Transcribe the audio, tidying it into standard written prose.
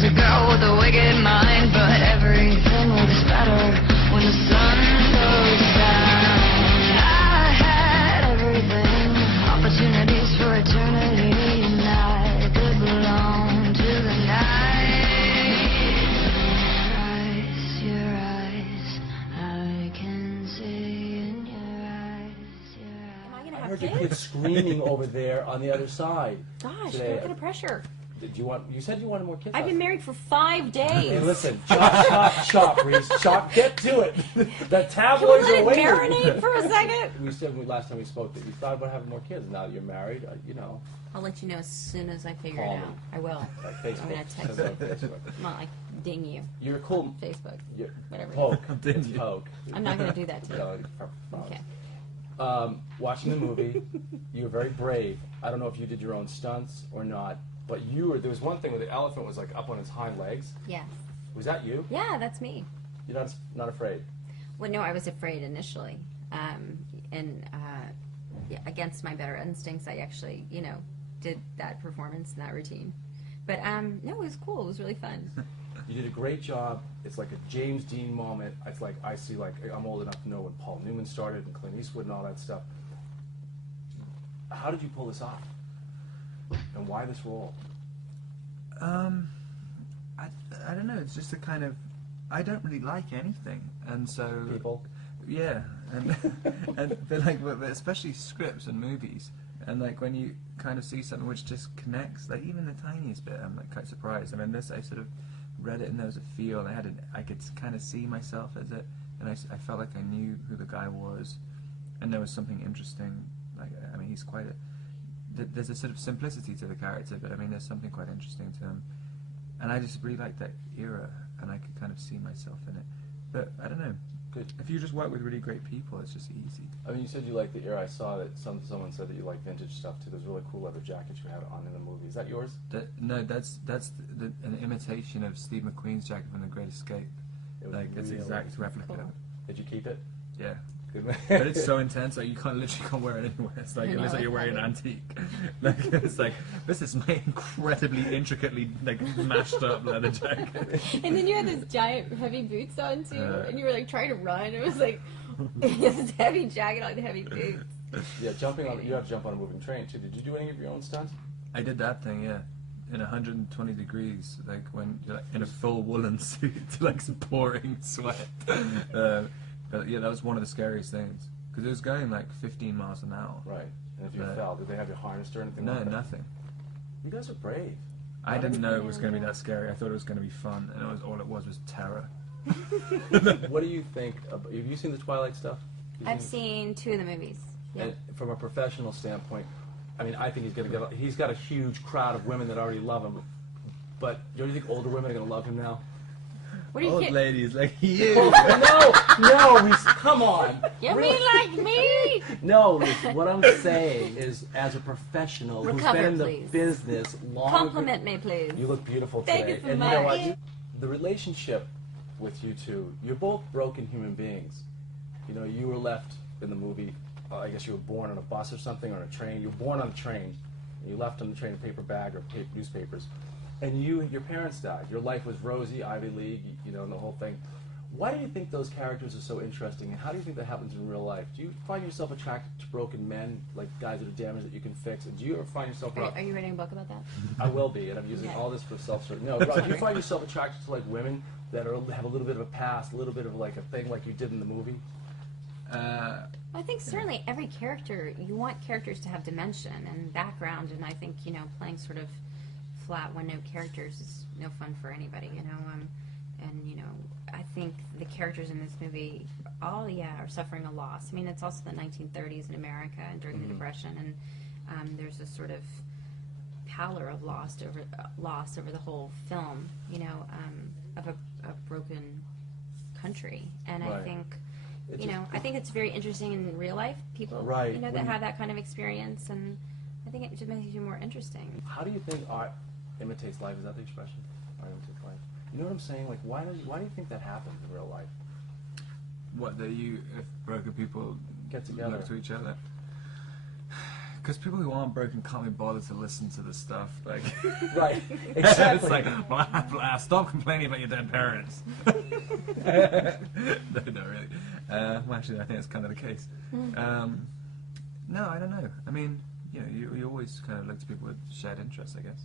was a girl with a wicked mind, but everything looks better when the sun goes down. I had everything, opportunities for eternity, and I could belong to the night. Your eyes, I can see in your eyes, Am I gonna I have heard your kids? kids screaming over there on the other side. Gosh, today. what kind of pressure? Did you want? You said you wanted more kids. I've been married for 5 days. Hey, listen, chop, Reese, chop. Get to it. The Can we tabloids let are it waiting. marinate for a second? We said last time we spoke that you thought about having more kids. Now that you're married, you know. I'll let you know as soon as I figure Call it me. out. I will. Like Facebook. I'm gonna text Send you. it on Facebook. I'm not like ding you. You're a cool. Facebook. You're, Whatever. poke. Ding It's you. poke. I'm not gonna do that to you. No, Okay. watching the movie, you were very brave. I don't know if you did your own stunts or not, but you were. There was one thing where the elephant was like up on its hind legs. Yes. Was that you? Yeah, that's me. You're not afraid. Well, no, I was afraid initially, yeah, against my better instincts, I actually, did that performance and that routine. But no, it was cool. It was really fun. You did a great job. It's like a James Dean moment. It's like I see. Like I'm old enough to know when Paul Newman started and Clint Eastwood and all that stuff. How did you pull this off? And why this role? I don't know. It's just a kind of. I don't really like anything, and so People. Yeah, but especially scripts and movies, and like when you kind of see something which just connects, like even the tiniest bit, I'm like quite surprised. I mean, this I sort of read it and there was a feel, and I could kind of see myself as it, and I felt like I knew who the guy was, and there was something interesting. Like I mean, he's quite a. There's a sort of simplicity to the character, but I mean, there's something quite interesting to him, and I just really liked that era, and I could kind of see myself in it. But I don't know. Good. If you just work with really great people, it's just easy. I mean, you said you liked the era. I saw that someone said that you like vintage stuff too. There's really cool leather jackets you had on in the movie. Is that yours? No, that's an imitation of Steve McQueen's jacket from The Great Escape. It was Like it's really exact replica. cool. Did you keep it? Yeah, Good man. but it's so intense, like you literally can't wear it anywhere. It's like I it looks know, like you're wearing an it's antique. Like it's like this is my incredibly intricately like mashed up leather jacket. And then you had this giant heavy boots on too, and you were like trying to run. It was like this heavy jacket on heavy boots. Yeah, you have to jump on a moving train too. Did you do any of your own stunts? I did that thing, yeah, in 120 degrees, like when you're like in a full woolen suit, like pouring sweat. But yeah, that was one of the scariest things because it was going like 15 miles an hour. Right. And if you fell, did they have you harnessed or anything? No, like that? nothing. You guys are brave. I didn't know it was going to be that scary. I thought it was going to be fun, and all it was terror. What do you think? Have you seen the Twilight stuff? I've seen 2 of the movies. Yeah. And from a professional standpoint, I mean, I think he's got a huge crowd of women that already love him. But don't you think older women are going to love him now? What do you Old get? ladies like you. No, Reese, come on. You mean like me? No, Reese, what I'm saying is, as a professional who's Recover, been in the please. business long. Compliment me, please. You look beautiful Thank today. you so And you know much. what? The relationship with you two, you're both broken human beings. You know, you were left in the movie. I guess you were born on a bus or something, or on a train. You were born on a train. And you left on the train a paper bag or newspapers. And your parents died. Your life was rosy, Ivy League, and the whole thing. Why do you think those characters are so interesting, and how do you think that happens in real life? Do you find yourself attracted to broken men, like guys that are damaged that you can fix? And do you ever find yourself... Are you writing a book about that? I will be, and I'm using all this for self-serving. No, Rob, do you find yourself attracted to like women that have a little bit of a past, a little bit of like a thing like you did in the movie? I think certainly every character, you want characters to have dimension and background, and I think, playing sort of flat one-note characters is no fun for anybody, and, I think the characters in this movie all, are suffering a loss. I mean, it's also the 1930s in America and during the Depression, and there's a sort of pallor of loss over the whole film, of a broken country, and Right. I think... I think it's very interesting in real life, people, Right. that have that kind of experience, and I think it just makes you more interesting. How do you think art imitates life? Is that the expression? Art imitates life. You know what I'm saying? Like, why do you think that happens in real life? What, if broken people Get together. look to each other? Because people who aren't broken can't be bothered to listen to this stuff. Like, Right. Exactly. It's like, blah, blah, stop complaining about your dead parents. No, really. Well, actually, I think that's kind of the case. No, I don't know. I mean, you know, you always kind of look to people with shared interests, I guess.